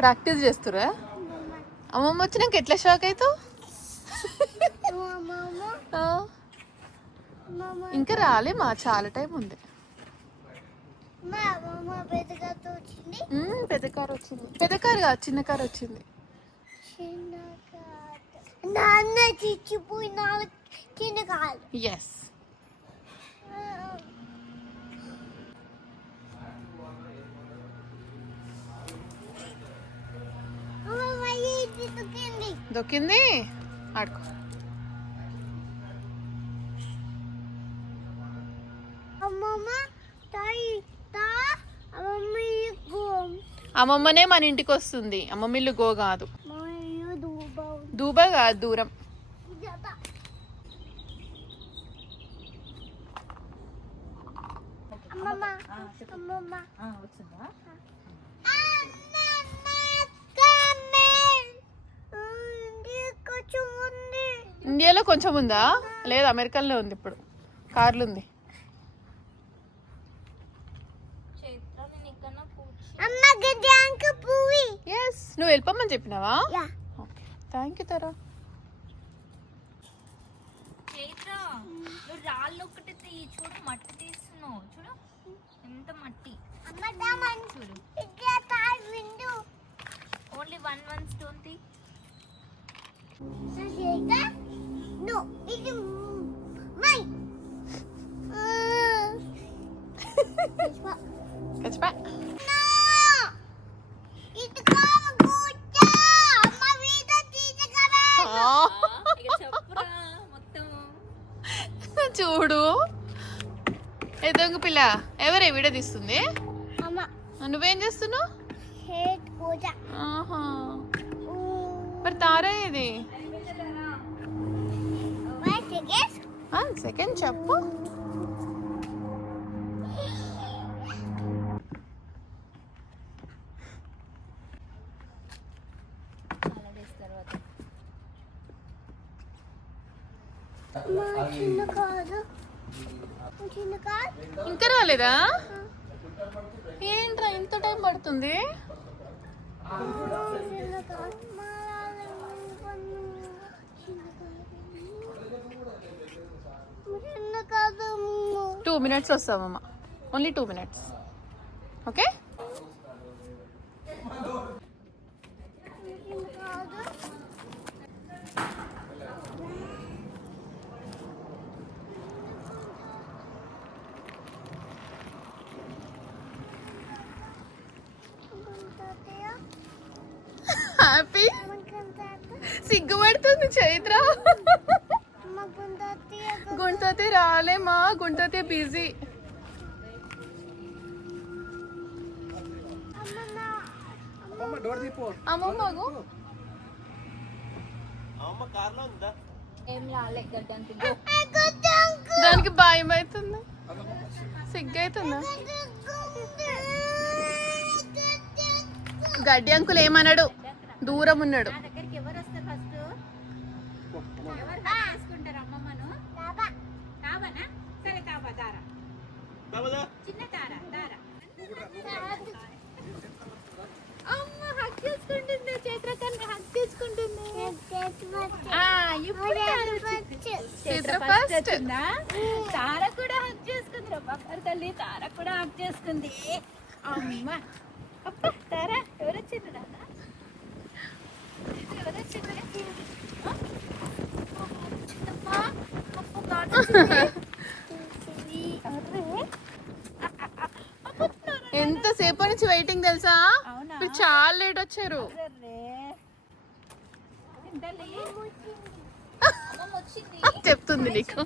Practice చేస్తురా అమ్మమ్మ వచ్చినాక ఎట్లా షాక్ అవుతావు ఇంకా రాలే మా చాలా టైం ఉంది. పెద్ద కారు వచ్చింది. పెద్ద కారు కాదు చిన్న కారు వచ్చింది. నాన్న చిచ్చిపోయి నాలుగు చిన్న కాదు ఎస్ దొక్కింది? ఆడుకో. అమ్మమ్మ తాయి తా అమ్మమ్మ గో. అమ్మమ్మనే మన ఇంటికి వస్తుంది అమ్మమ్మ ఇల్లు గో కాదు. దూబౌ. దూబా కాదు దూరం. అమ్మమ్మ అమ్మమ్మ. వచ్చిందా కొంచెం ఉంది ఇండియాలో కొంచెం ఉందా? లేదు అమెరికాలో ఉంది ఇప్పుడు. కార్లు ఉంది. ఎస్ నువ్వు వెళ్ళిపోమని చెప్పినావా? ఓకే థ్యాంక్ యూ తరా చైత్ర నువ్వు రాళ్ళు ఒకటి తీయి చూడు మట్టి తీస్తున్నావు. చూడు ఎంత మట్టి. చూడు. ఓన్లీ వన్ వన్ స్టోన్ తీ. ససేగా నో ఇది మై ఖచ్చిపా ఇది కామ కూర్చో అమ్మ వీడియో తీసకమే ఇక చెప్పురా మొత్తం చూడు. ఏ దొంగ పిల్ల? ఎవరే వీడియో తీస్తుంది? అమ్మ. నువ్వేం చేస్తున్నావు? మరి తారా ఇది సెకండ్ చెప్పు. ఇంకా రాలేదా? ఏంట్రా ఇంత టైం పడుతుంది చిన్న కాదు మా చిన్న కాదు చిన్న కాదు two minutes వస్తామమ్మ only two minutes okay happy సిగ్గుపడుతుంది Chaitra. గుంటతే రాలేమా గుంటతే బిజీ రాలే దానికి భయం అవుతుంది సిగ్గు అవుతుందా గడ్డి అంకుల్ ఏమన్నాడు? దూరం ఉన్నాడు నా దగ్గరికి ఎవరు వస్తారు ఫస్ట్ ఎవరు చేసుకుంటారు అమ్మమ్మను కావనా సరే కావా తారా చిన్న తార తార. అమ్మ హక్ చేసుకుంటుంది చైత్రకన్న హక్ చేసుకుంటుంది ఆ, ఇప్పుడు తార కూడా హక్ చేసుకుంది రా బంగారు తల్లి తార కూడా హక్ చేసుకుంది. అమ్మ. అప్ప తార ఎవరు వచ్చింది నాన్న ఎవరు వచ్చింది ఆ? అమ్మ వచ్చిందమ్మా. అప్పు కాదు వచ్చింది. అర్రే. అప్పు నాన్న. ఎంతసేపు నుంచి వెయిటింగ్ తెలుసా? మీరు చాలా లేట్ వచ్చారు. చెప్తుంది నీకు.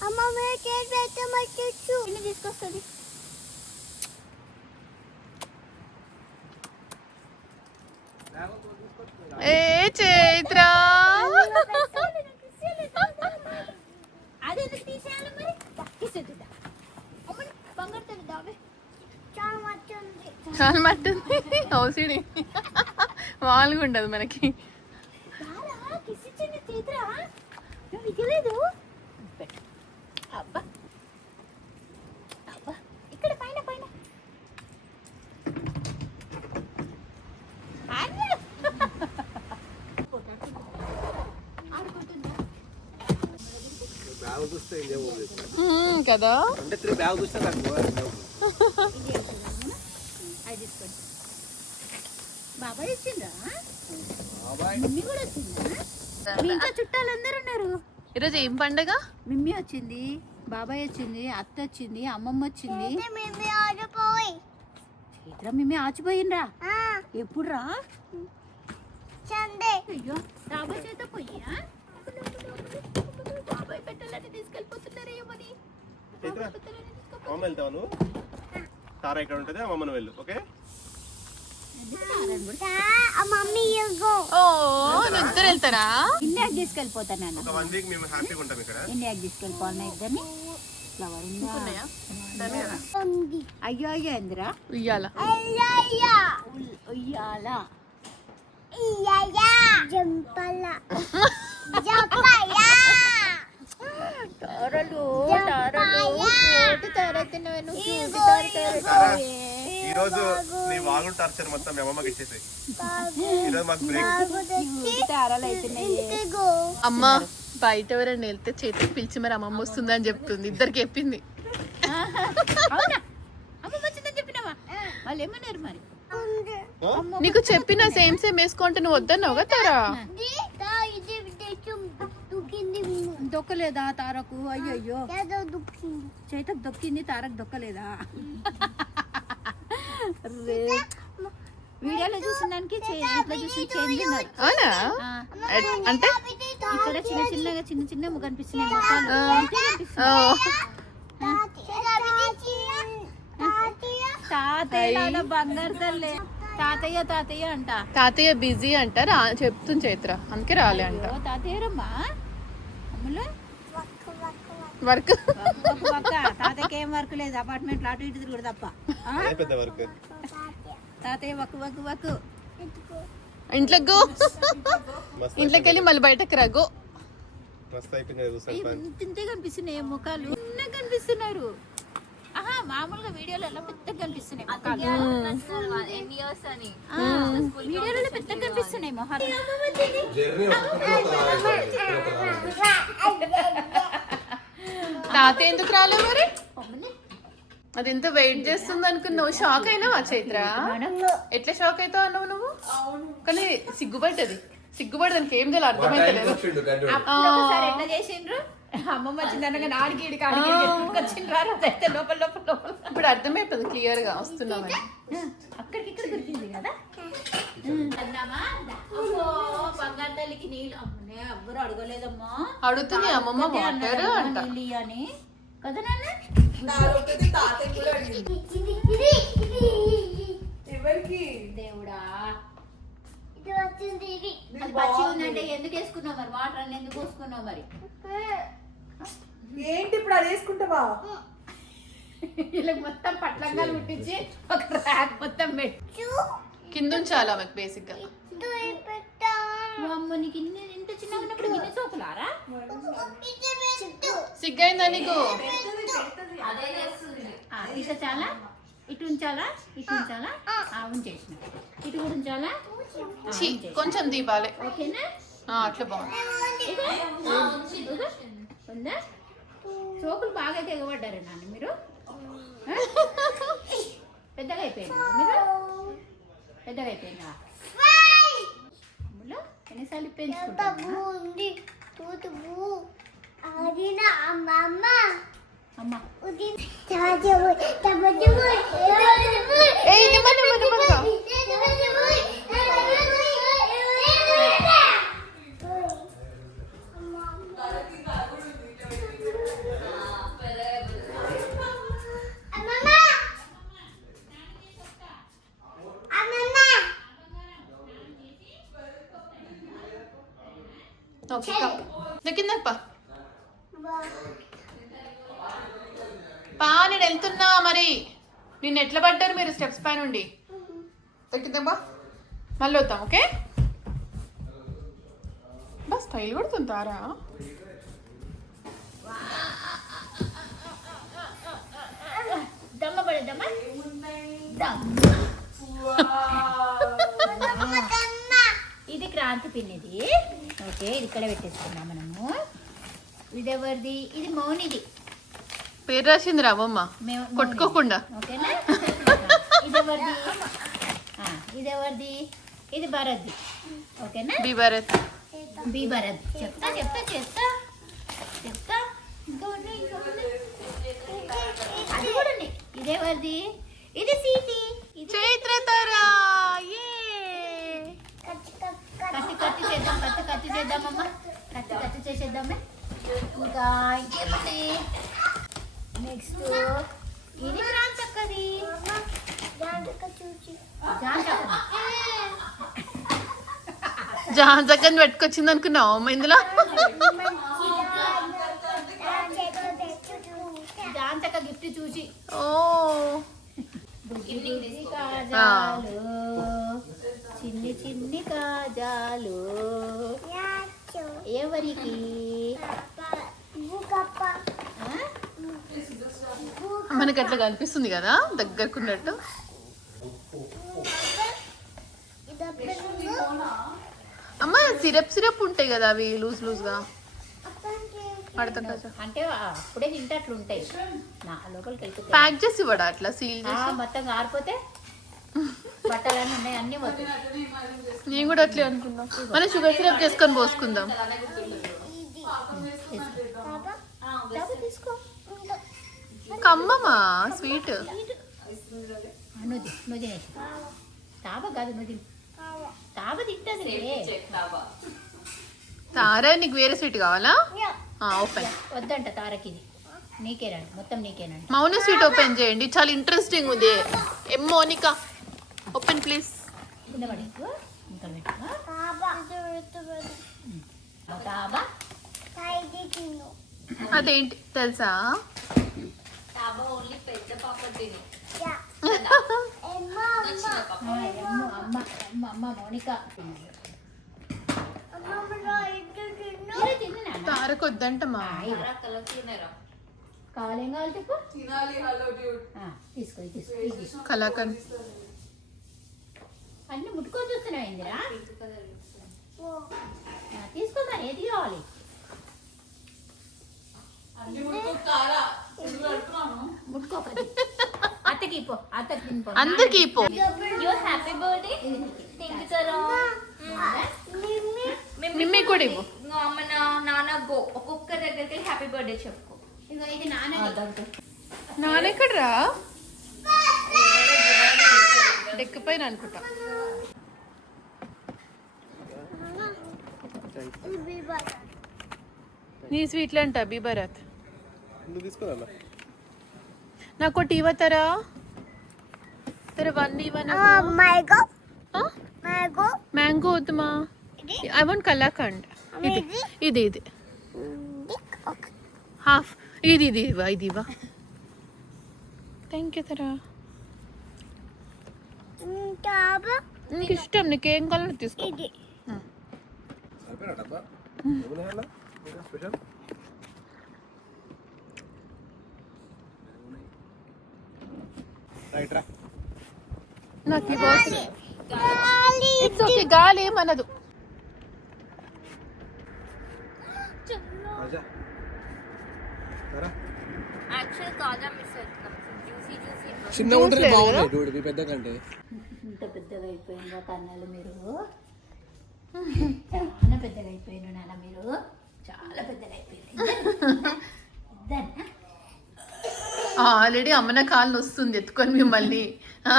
అమ్మమ్మ అమ్మమ్మ ఇన్ని తీసుకొస్తుంది ఏ చైత్ర అది ఎందుకు తీసేయాలి మరి తీసేద్దా అమ్మని బంగారు తల్లి దావే చాలా మట్టుంది. ఓసిడి మామూలుగా ఉండదు మనకి. రారా కిస్ ఇచ్చింది చేతురా నువ్వు ఇవ్వలేదు పెట్టు అబ్బా అబ్బా ఇక్కడ పైన పైన అన్న ఆడుకుంటుందా బ్యాగ్ చూస్తే ఇండియా పోతుంది మ్మ్, కదా అంటే త్రీ బ్యాగ్ చూస్తే నాకు పోవాలి. ఇది వెళ్తుందా అది తీసుకోండి బాబాయ్ మమ్మీ కూడా వచ్చిందా? మీ ఇంకా చుట్టాలందరూ ఉన్నారు. ఈరోజు ఏం పండగ? మమ్మీ వచ్చింది బాబాయ్ వచ్చింది అత్త వచ్చింది అమ్మమ్మ వచ్చింది. అయితే మేము ఆడిపోయి ఇట్లా మేమే ఆచిపోయిండ్రా? ఎప్పుడు రా అయ్యో బాబాయ్ చేత బాబాయ్ పెట్టాలని తీసుకెళ్ళిపోతున్నారే మరి. చైత్ర తారా ఇక్కడ ఉంటుంది? అమ్మమ్మను వెళ్ళు ఓకే? మమ్మీ ఇద్దరు వెళ్తారా? ఇండియాకి తీసుకెళ్ళిపోతాను నాన్న. ఒక వన్ వీక్ మేము హ్యాపీగా ఉంటాం ఇక్కడ. ఇండియాకి తీసుకెళ్ళిపోవాలి ఇద్దరిని. ఫ్లవర్ అయ్యో అయ్యో ఎందురా ఉయ్యాల. జంపల. తారలు ఈ రోజు నీ వాగు టార్చర్ మొత్తం మీ అమ్మమ్మకి ఇచ్చేసాయి. ఈరోజు మాకు బ్రేక్ అమ్మ బయట ఎవరైనా వెళ్తే చేతికి పిలిచి మరి అమ్మమ్మ వస్తుందని చెప్తుంది. ఇద్దరికి చెప్పింది. నీకు చెప్పిన సేమ్ సేమ్ వేసుకుంటే నువ్వు వద్దన్నావు కదా తారా ఇది దా ఇది తెచ్చు దుకింది దొక్కలేదా తారకు? అయ్యయ్యో. చేతకు దొక్కింది తారకు దొక్కలేదా. వీడియోలో చూసిన దానికి చే- ఇట్లా చూసిన చేంజ్ అవునా? అంటే ఇక్కడ చిన్న చిన్నగా చిన్న చిన్న కనిపిస్తున్నాయి మొక్కలు తాతయ్య బంగారు తల్లి. తాతయ్య తాతయ్య అంట. తాతయ్య బిజీ అంట రా చెప్తుంది చైత్ర. అందుకే రాలే అంట. తాతయ్య రమ్మా. వర్క్ తాతయ్యకి ఏం వర్క్ లేదు అపార్ట్మెంట్ అటు ఇటు తిరుగుడు తప్ప. ఆ? పెద్ద వర్క్? తాతయ్య వక్కు వక్కు వక్కు ఇంట్లోకి గో ఇంట్లోకి వెళ్ళి మళ్ళీ బయటకు రా గో. మస్తు అయిపోయింది చూసాను పని. ఇంత ఇంతే కనిపిస్తున్నాయి ముఖాలు. చిన్నగా కనిపిస్తున్నారు. మామూలుగా వీడియోలో ఎలా పెద్దగా కనిపిస్తున్నాయి? ముఖాలు ఆ, వీడియోలలో పెద్దగా కనిపిస్తున్నాయి మొహాలు తాతయ్య ఎందుకు రాలే మరి? అది ఎంత వెయిట్ చేస్తుంది అనుకున్నావు? షాక్ అయినావా చైత్ర? ఎట్లా షాక్ అవుతావు అన్నావు నువ్వు? కానీ సిగ్గుపడ్డది. సిగ్గుపడి దానికి ఏం అప్పుడు ఒకసారి ఎట్లా చేసిండ్రు? అమ్మమ్మ వచ్చిందనగా నాడికి ఈడికి ఆడికి ఈడికి వచ్చిండ్రు అదైతే లోపల లోపల లోపల. ఇప్పుడు అర్థమైపోతుంది క్లియర్గా వస్తున్నామని అక్కడికి ఇక్కడ దొరికింది కదా? బంగారు తల్లికి నీళ్ళు. అమ్మనే ఎవ్వరు అడగలేదమ్మా. అడుగుతుంది అమ్మమ్మ వాటర్ అంట. నీళ్ళు అని కదా నాన్న? దేవుడా. అది పచ్చి ఉందంటే ఎందుకు వేసుకున్నావు మరి? వాటర్ అని ఎందుకు పోసుకున్నావు మరి? ఏంటి ఇప్పుడు అది వేసుకుంటావా? వీళ్ళకి మొత్తం పట్లంగాలు కుట్టించి ఒక ర్యాక్ మొత్తం పెట్టి కింద ఉంచాలి ఆమెకు బేసిక్గా అమ్మ నీకు ఇన్ని ఇంత చిన్నగా ఉన్నప్పుడు ఇన్ని సోకులారా సిగ్గైందా నీకు? ఆ, ఇట్లా చాలా ఇటు ఉంచాలా? ఇటు ఉంచాలా? ఆ, ఉంచేసిన. ఇటు కూడా ఉంచాలా. కొంచెం దీపాలే. ఓకేనా? ఆ, అట్లా బాగుంది? ఉందా? సోకులు బాగా తెగబడ్డారు నాన్న మీరు? పెద్దగా అయిపోయింది మీరు? పెద్దగా అయిపోయిందా? ఎన్నిసార్లు పెంచుకుంటా అమ్మమ్మ. అమ్మ. పా నేను వెళ్తున్నా మరి. నిన్ను ఎట్లా పడ్డారు మీరు స్టెప్స్ పై నుండి దక్కిందప్పా మళ్ళీ వద్దాం ఓకే? బస్ స్టైల్ కొడుతుంది తారా దమ్మ. పడేద్దామా ఇది క్రాంతి పిన్ ఇది ఓకే ఇది ఇక్కడ పెట్టేసుకున్నాం మనము. ఇది ఎవరిది ఇది మౌనిది. పేరు రాసింది రావమ్మ మేము మౌనిది. కొట్టుకోకుండా. ఓకేనా? ఇది భరత్ది ఓకేనా? బి భారత్. బి భరత్. చెప్తా చెప్తా చెప్తా. చెప్తా. ఇంకా అది కూడా ఉన్నాయి ఇది సీతి. ఇది చైత్ర తారా కత్తి కత్తి చేద్దాం కత్తి కత్తి చేద్దామమ్మ. కత్తి కత్తి చేసేద్దామే. ఇంకా ఇంకేమున్నాయి నెక్స్ట్ ఇది క్రాంతి అక్కది జాన్ చక్కది జహాన్ జక్కని పెట్టుకొచ్చింది అనుకున్నావు అమ్మ ఇందులో? జాన్ చక్క గిఫ్ట్ చూసి. ఓ. చిన్ని చిన్ని కాజాలు. ఎవరికి? మనకి అట్లా కనిపిస్తుంది కదా దగ్గరకున్నట్టు అమ్మ సిరప్ సిరప్ ఉంటాయి కదా అవి లూజ్ లూజ్గా పడతా అంటే అప్పుడే తింటే అట్లా ఉంటాయి నా లోపలికి ప్యాక్ చేసి ఇవ్వడా అట్లా సీల్ ఆ, చేసి మొత్తం ఆరిపోతే బట్టలన్నీ ఉన్నాయి అన్నీ పోతాయి నేను కూడా అట్లే అనుకున్నాం మనం షుగర్ సిరప్ చేసుకొని పోసుకుందాం తీసుకో కమ్మమ్మా స్వీట్. తాబ కాదు తాబ తారా నీకు వేరే స్వీట్ కావాలా? ఓపెన్. వద్దంట తారకి ఇది నీకేనండి మొత్తం నీకేనండి మౌన స్వీట్ ఓపెన్ చేయండి. చాలా ఇంట్రెస్టింగ్ ఉంది. M Monica open please. అదేంటి తెలుసా? ఆ, అమ్మ అమ్మ అమ్మ అమ్మ మౌనిక మీరే తిను నాన్న. తారకు వద్దంటమ్మా ఆ, ఇవ్వు. కావాలేం కావాలి తీసుకో తీసుకో కలాకండ్ అన్ని ముట్టుకొని చూస్తున్నావు ఇందిరా? ఆ, తీసుకో మరి ఏది కావాలి? ముట్టుకోకది అత్తకి పో అత్తకి అందరికి పో happy birthday thank you sir meme కూడా ఇవ్వు అమ్మ నా- నాన్న గో ఒక్కొక్క దగ్గరికి హ్యాపీ బర్త్డే చెప్పుకో ఇగో ఇది నాన్న నానెక్కడ్రా డెక్ పైన అనుకుంటా నీ స్వీట్లు అంట బీబరత్ నువ్వు తీసుకోదా నాకు టీ ఇవ్వతారా తెర వన్ ఇవ్వనా మ్యాంగో వద్దుమా ఐ వాంట్ కలాకండ్ ఇది ఇది ఇది హాఫ్ ఇది ఇది ఇవ్వ ఇది ఇవ్వ థ్యాంక్ యూ తరా నీకు ఇష్టం నీకేం కావాలో తీసుకో నాకు ఇట్స్ ఓకే గాలి ఏమనదు చిన్న Juice ఉంటే లేదు బాగున్నాయి చూడు పెద్ద కంటే. ఇంత పెద్దగా అయిపోయిందా కన్నాలు మీరు? ఆల్రెడీ అమ్మన కాళ్ళు వస్తుంది ఎత్తుకొని మిమ్మల్ని. ఆ?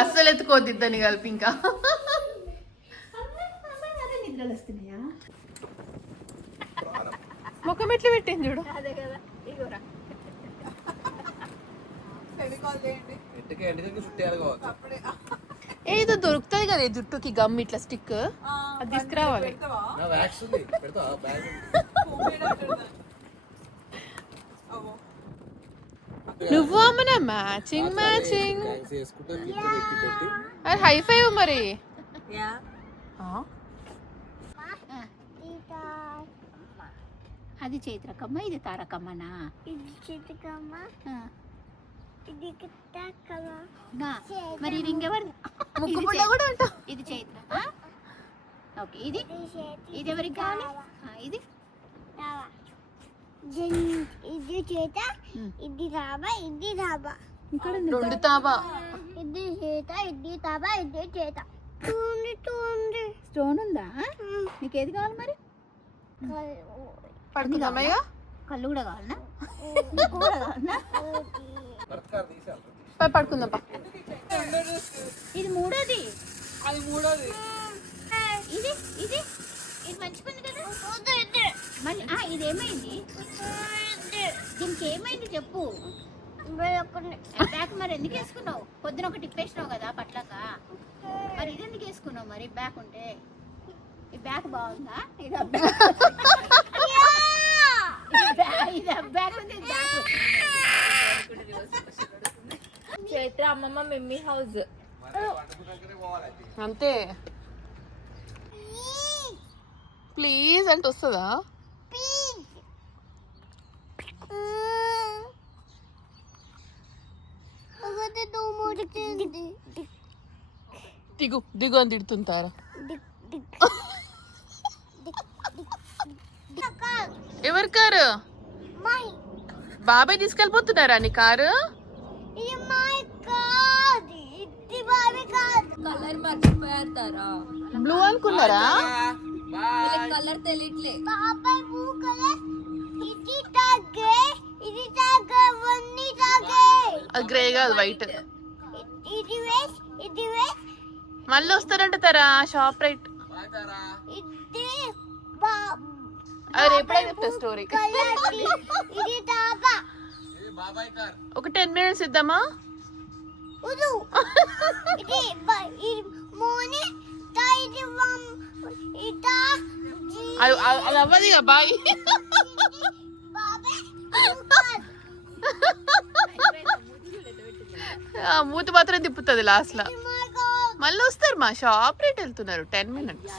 అస్సలు ఎత్తుకోవద్దు ఇద్దని కలిపి ఇంకా. ముఖం ఎట్లా పెట్టింది చూడు. అదే కదా ఇగోరా ఎట్టుకే ఎంటికి చుట్టేయాలి కావచ్చు. ఏదో దొరుకుతుంది కదా జుట్టుకి గమ్ ఇట్లా స్టిక్. అది తీసుకురావాలి నా వ్యాక్స్ ఉంది పెడతా బ్యాగ్ నువ్వు అమ్మన? మ్యాచింగ్ మ్యాచింగ్ అది హై ఫైవ్ మరి. ఆ? ఆ, ఇదా అది చైత్రకమ్మ ఇది తారకమ్మనా? ఇది ఇది మరి ఇది ముక్కు చై- కూడా అంట ఇది చైత్ర ఆ? ఓకే ఇది? ఇది ఎవరికి కావాలి? ఆ, ఇది? ఇది చేత. ఇది రాబా ఇది ఇక్కడ రెండు తాబా? ఇది చేత ఇది తాబా ఇది చేత. తూంది స్టోన్ ఉందా? నీకు ఏది కావాలి మరి? పడుకుందామయ్యా కళ్ళు కూడా కావాలనా? కూడా కావాలనా? పడుకుందాం ఇది మూడోది. అది మూడోది. ఇది ఇది? ఇది మంచిగుంది కదా? మళ్ళీ ఆ, ఇది ఏమైంది దీనికి ఏమైంది చెప్పు. బ్యాక్ మరి ఎందుకు వేసుకున్నావు? పొద్దున ఒకటి ఇప్పేసినావు కదా పట్లక. మరి ఇది ఎందుకు వేసుకున్నావు మరి బ్యాక్ ఉంటే? ఈ బ్యాక్ బాగుందా? ఇది ఇది బ్యాక్ ఉంది. చైత్ర అమ్మమ్మ మిమ్మీ హౌస్. అంతే. ప్లీజ్ అంటే వస్తుందా? దిగు దిగు అని తిడుతుంటారా? ఎవరి కారు? మై బాబాయ్ తీసుకెళ్ళిపోతున్నారా నీ కారు? కలర్ మర్చిపోయారా బ్లూ అనుకున్నారా? కలర్ తెలియట్లే. బాబాయ్ బ్లూ కలర్ అది గ్రే కాదు వైట్. మళ్ళీ వస్తారంట తరా షాప్ రైట్. అది రేపడే చెప్తా స్టోరీ ఒక టెన్ మినిట్స్ ఇద్దామా? ఉదు. ఇది బ- ఇది మోని తా ఇది వమ్ ఇతా అది అవ్వదు ఇక బాయ్. మూతి మాత్రం తిప్పుతుంది లాస్ట్లో. మై గాడ్ మళ్ళీ వస్తారు మా షాప్ రేట్ వెళ్తున్నారు టెన్ మినిట్స్